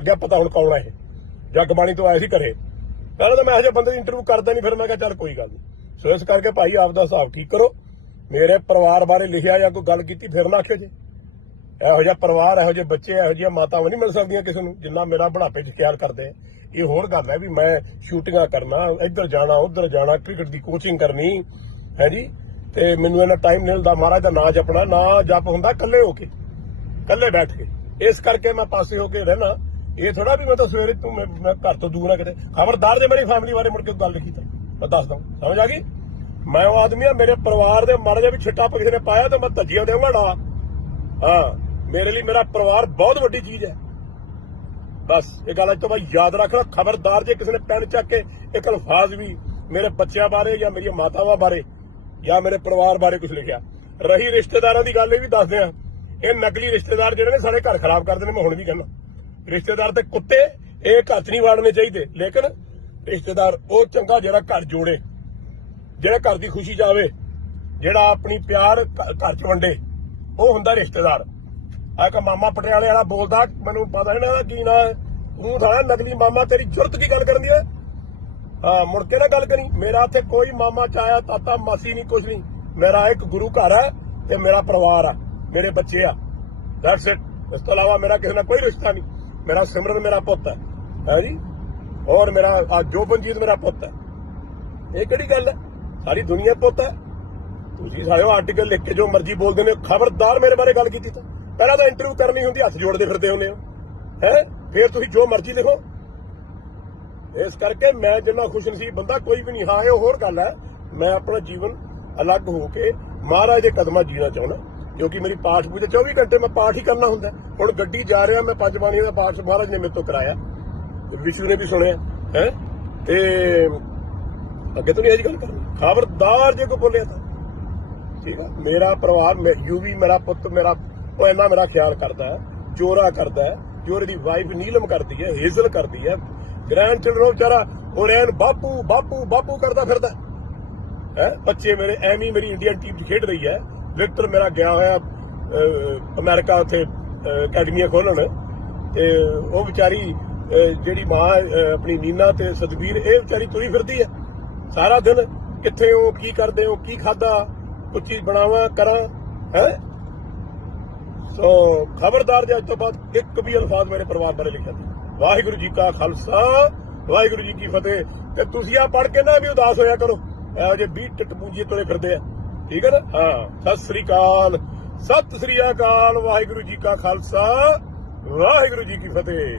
ਲੱਗਿਆ ਪਤਾ ਹੁਣ ਕੌਣ ਹੈ ਇਹ? ਜਗਬਾਣੀ ਤੋਂ ਆਇਆ ਸੀ ਘਰੇ। ਪਹਿਲਾਂ ਤਾਂ ਮੈਂ ਇਹੋ ਜਿਹੇ ਬੰਦੇ ਦੀ ਇੰਟਰਵਿਊ ਕਰਦਾ ਨਹੀਂ ਫਿਰ ਮੈਂ ਕਿਹਾ ਚੱਲ ਕੋਈ ਗੱਲ ਨਹੀਂ ਸੋ ਇਸ ਕਰਕੇ ਭਾਈ ਆਪ ਦਾ ਹਿਸਾਬ ਠੀਕ ਕਰੋ। ਮੇਰੇ ਪਰਿਵਾਰ ਬਾਰੇ ਲਿਖਿਆ ਜਾਂ ਕੋਈ ਗੱਲ ਕੀਤੀ, ਫਿਰ ਨਾ ਆਖਿਓ ਜੀ। ਇਹੋ ਜਿਹਾ ਪਰਿਵਾਰ, ਇਹੋ ਜਿਹੇ ਬੱਚੇ, ਇਹੋ ਜਿਹੀਆਂ ਮਾਤਾਵਾਂ ਨਹੀਂ ਮਿਲ ਸਕਦੀਆਂ ਕਿਸੇ ਨੂੰ, ਜਿੰਨਾ ਮੇਰਾ ਬੁਢਾਪੇ 'ਚ ਖਿਆਲ ਕਰਦੇ ਇਹ ਹੋਰ ਗੱਲ ਹੈ ਵੀ ਮੈਂ ਸ਼ੂਟਿੰਗਾਂ ਕਰਨਾ, ਇੱਧਰ ਜਾਣਾ, ਉੱਧਰ ਜਾਣਾ, ਕ੍ਰਿਕਟ ਦੀ ਕੋਚਿੰਗ ਕਰਨੀ, ਹੈ ਜੀ? ਤੇ ਮੈਨੂੰ ਇਹਨਾਂ ਟਾਈਮ ਨਹੀਂ ਹੁੰਦਾ, ਮਹਾਰਾਜ ਦਾ ਨਾਂ ਜਪਣਾ, ਨਾ ਜਪ ਹੁੰਦਾ ਇਕੱਲੇ ਹੋ ਕੇ, ਇਕੱਲੇ ਬੈਠ ਕੇ। ਇਸ ਕਰਕੇ ਮੈਂ ਪਾਸੇ ਹੋ ਕੇ ਰਹਿਣਾ। ਇਹ ਥੋੜਾ ਵੀ ਮੈਂ ਤਾਂ ਸਵੇਰੇ ਤੂੰ ਮੈਂ ਮੈਂ ਘਰ ਤੋਂ ਦੂਰ ਆ ਕਿਤੇ। ਖਬਰਦਾਰ ਜੇ ਮੇਰੀ ਫੈਮਿਲੀ ਬਾਰੇ ਮੁੜ ਕੇ ਗੱਲ ਲਿਖੀ ਤਾਂ ਮੈਂ ਦੱਸਦਾ ਸਮਝ ਆ ਗਈ? ਮੈਂ ਉਹ ਆਦਮੀ ਆ, ਮੇਰੇ ਪਰਿਵਾਰ ਦੇ ਮਾੜੇ ਜਿਹਾ ਵੀ ਛਿੱਟਾ ਕਿਸੇ ਨੇ ਪਾਇਆ ਤਾਂ ਮੈਂ ਧੱਜੀਆਂ ਦੇਵਾਂਗਾ ਡਾ ਹਾਂ, ਮੇਰੇ ਲਈ ਮੇਰਾ ਪਰਿਵਾਰ ਬਹੁਤ ਵੱਡੀ ਚੀਜ਼ ਹੈ। ਬਸ, ਇਹ ਗੱਲ ਅੱਜ ਤੋਂ ਬਾਅਦ ਯਾਦ ਰੱਖਣਾ ਖਬਰਦਾਰ ਜੇ ਕਿਸੇ ਨੇ ਪੈਨ ਚੱਕ ਕੇ ਇੱਕ ਅਲਫਾਜ਼ ਵੀ ਮੇਰੇ ਬੱਚਿਆਂ ਬਾਰੇ ਜਾਂ ਮੇਰੀਆਂ ਮਾਤਾਵਾਂ ਬਾਰੇ ਜਾਂ ਮੇਰੇ ਪਰਿਵਾਰ ਬਾਰੇ ਕੁਝ ਲਿਖਿਆ। ਰਹੀ ਰਿਸ਼ਤੇਦਾਰਾਂ ਦੀ ਗੱਲ ਇਹ ਵੀ ਦੱਸਦੇ ਆ। ਇਹ ਨਕਲੀ ਰਿਸ਼ਤੇਦਾਰ ਜਿਹੜੇ ਨੇ ਸਾਡੇ ਘਰ ਖਰਾਬ ਕਰਦੇ ਨੇ, ਮੈਂ ਹੁਣ ਵੀ ਕਹਿੰਦਾ। ਰਿਸ਼ਤੇਦਾਰ ਤੇ ਕੁੱਤੇ, ਇਹ ਘਰ 'ਚ ਨਹੀਂ ਵਾੜਨੇ ਚਾਹੀਦੇ। ਲੇਕਿਨ ਰਿਸ਼ਤੇਦਾਰ, ਉਹ ਚੰਗਾ ਜਿਹੜਾ ਘਰ ਜੋੜੇ, ਜਿਹੜਾ ਘਰ ਦੀ ਖੁਸ਼ੀ ਜਾਵੇ, ਜਿਹੜਾ ਆਪਣੀ ਪਿਆਰ ਘਰ 'ਚ ਵੰਡੇ, ਉਹ ਹੁੰਦਾ ਰਿਸ਼ਤੇਦਾਰ। ਆ ਇੱਕ ਮਾਮਾ ਪਟਿਆਲੇ ਵਾਲਾ ਬੋਲਦਾ, ਮੈਨੂੰ ਪਤਾ ਨਹੀਂ ਨਾ ਕੀ ਨਾ ਤੂੰ ਸਾਲਾ ਨਕਲੀ ਮਾਮਾ, ਤੇਰੀ ਜ਼ਰੂਰਤ ਕੀ ਗੱਲ ਕਰਨ ਦੀ ਹੈ? ਹਾਂ, ਮੁੜ ਕੇ ਨਾ ਗੱਲ ਕਰੀ। ਮੇਰਾ ਇੱਥੇ ਕੋਈ ਮਾਮਾ ਚਾਇਆ, ਤਾਤਾ, ਮਾਸੀ ਨਹੀਂ ਕੁਝ ਨਹੀਂ ਮੇਰਾ ਇੱਕ ਗੁਰੂ ਘਰ ਹੈ ਤੇ ਮੇਰਾ ਪਰਿਵਾਰ ਆ। ਮੇਰੇ ਬੱਚੇ ਆ। ਦੈਟਸ ਇਟ ਇਸ ਤੋਂ ਇਲਾਵਾ ਮੇਰਾ ਕਿਸੇ ਨਾਲ ਕੋਈ ਰਿਸ਼ਤਾ ਨਹੀਂ ਮੇਰਾ ਸਿਮਰਨ ਮੇਰਾ ਪੁੱਤ ਹੈ। ਹੈ ਜੀ? ਔਰ ਮੇਰਾ ਆਹ ਜੋਬਨਜੀਤ ਮੇਰਾ ਪੁੱਤ ਹੈ। ਇਹ ਕਿਹੜੀ ਗੱਲ ਹੈ? ਸਾਰੀ ਦੁਨੀਆ ਪੁੱਤ ਹੈ। ਤੁਸੀਂ ਸਾਰੇ ਆਰਟੀਕਲ ਲਿਖ ਕੇ ਜੋ ਮਰਜ਼ੀ ਬੋਲਦੇ ਨੇ ਖਬਰਦਾਰ ਮੇਰੇ ਬਾਰੇ ਗੱਲ ਕੀਤੀ ਤਾਂ। ਪਹਿਲਾਂ ਤਾਂ ਇੰਟਰਵਿਊ ਕਰਨੀ ਹੁੰਦੀ, ਹੱਥ ਜੋੜਦੇ ਫਿਰਦੇ ਹੁੰਦੇ ਹੋ। ਹੈ? ਫਿਰ ਤੁਸੀਂ ਜੋ ਮਰਜ਼ੀ ਲਿਖੋ। ਇਸ ਕਰਕੇ ਮੈਂ ਜਿੰਨਾ ਖੁਸ਼ ਨਸੀਬ ਬੰਦਾ, ਕੋਈ ਵੀ ਨਹੀਂ। ਹਾਂ, ਇਹ ਹੋਰ ਗੱਲ ਹੈ। ਮੈਂ ਆਪਣਾ ਜੀਵਨ ਅਲੱਗ ਹੋ ਕੇ ਮਹਾਰਾਜ ਦੇ ਕਦਮਾਂ ਜੀਣਾ ਚਾਹੁੰਦਾ। ਕਿਉਂਕਿ ਮੇਰੀ ਪਾਠ ਪੂਜਾ 24 ਘੰਟੇ ਮੈਂ ਪਾਠ ਹੀ ਕਰਨਾ ਹੁੰਦਾ। ਹੁਣ ਗੱਡੀ ਜਾ ਰਿਹਾ, ਮੈਂ ਪੰਜ ਬਾਣੀਆਂ ਦਾ ਪਾਠ ਮਹਾਰਾਜ ਨੇ ਮੇਰੇ ਤੋਂ ਕਰਾਇਆ। ਵਿਸ਼ੂ ਨੇ ਵੀ ਸੁਣਿਆ, ਹੈ? ਤੇ ਅੱਗੇ ਤੋਂ ਨਹੀਂ ਇਹ ਗੱਲ ਕਰਨੀ। ਖਬਰਦਾਰ ਜੇ ਕੋਈ ਬੋਲਿਆ ਤਾਂ। ਠੀਕ ਆ? ਮੇਰਾ ਪਰਿਵਾਰ ਯੂਵੀ ਮੇਰਾ ਪੁੱਤ, ਮੇਰਾ ਉਹ ਇੰਨਾ ਮੇਰਾ ਖਿਆਲ ਕਰਦਾ ਚੋਰਾ ਕਰਦਾ ਹੈ ਚੋਰੇ ਦੀ ਵਾਈਫ ਨੀਲਮ ਕਰਦੀ ਹੈ, ਹੇਜ਼ਲ ਕਰਦੀ ਹੈ ਗ੍ਰੈਂਡ ਚਿਲਡਰਨ ਵਿਚਾਰਾ ਉਹ ਰਹਿਣ ਬਾਪੂ ਬਾਪੂ ਬਾਪੂ ਕਰਦਾ ਫਿਰਦਾ। ਹੈ? ਬੱਚੇ ਮੇਰੇ, ਐਵੇਂ ਮੇਰੀ ਇੰਡੀਅਨ ਟੀਮ 'ਚ ਖੇਡ ਰਹੀ ਹੈ। ਵਿਕਟਰ ਮੇਰਾ ਗਿਆ ਹੋਇਆ ਅਹ, ਅਮਰੀਕਾ ਉੱਥੇ ਅਕੈਡਮੀਆਂ ਖੋਲਣ ਤੇ ਉਹ ਵਿਚਾਰੀ ਜਿਹੜੀ ਮਾਂ ਆਪਣੀ ਨੀਨਾ ਤੇ ਸਤਵੀਰ ਇਹ ਵਿਚਾਰੀ ਤੁਰੀ ਫਿਰਦੀ ਹੈ। ਸਾਰਾ ਦਿਨ ਕਿੱਥੇ ਹੋ ਕੀ ਕਰਦੇ ਹੋ ਕੀ ਖਾਦਾ ਕੁਝ ਚੀਜ਼ ਬਣਾਵਾਂ ਕਰਾਂ ਹੈ? ਸੋ ਖਬਰਦਾਰ ਜੇ ਅੱਜ ਤੋਂ ਬਾਅਦ ਇੱਕ ਵੀ ਅਲਫਾਜ਼ ਮੇਰੇ ਪਰਿਵਾਰ ਬਾਰੇ ਲਿਖਿਆ ਨਹੀਂ। ਵਾਹਿਗੁਰੂ ਜੀ ਕਾ ਖਾਲਸਾ ਵਾਹਿਗੁਰੂ ਜੀ ਕੀ ਫਤਿਹ। ਤੇ ਤੁਸੀਂ ਆ ਪੜ ਕੇ ਨਾ ਵੀ ਉਦਾਸ ਹੋਇਆ ਕਰੋ। ਇਹੋ ਜੇ 20 ਟਿੱਟ ਪੂੰਜੀਏ ਤੁਰੇ ਫਿਰਦੇ ਆ। ਠੀਕ ਹੈ ਨਾ? ਹਾਂ, ਸਤਿ ਸ੍ਰੀ ਅਕਾਲ। ਸਤਿ ਸ੍ਰੀ ਅਕਾਲ, ਵਾਹਿਗੁਰੂ ਜੀ ਕਾ ਖਾਲਸਾ, ਵਾਹਿਗੁਰੂ ਜੀ ਕੀ ਫਤਿਹ।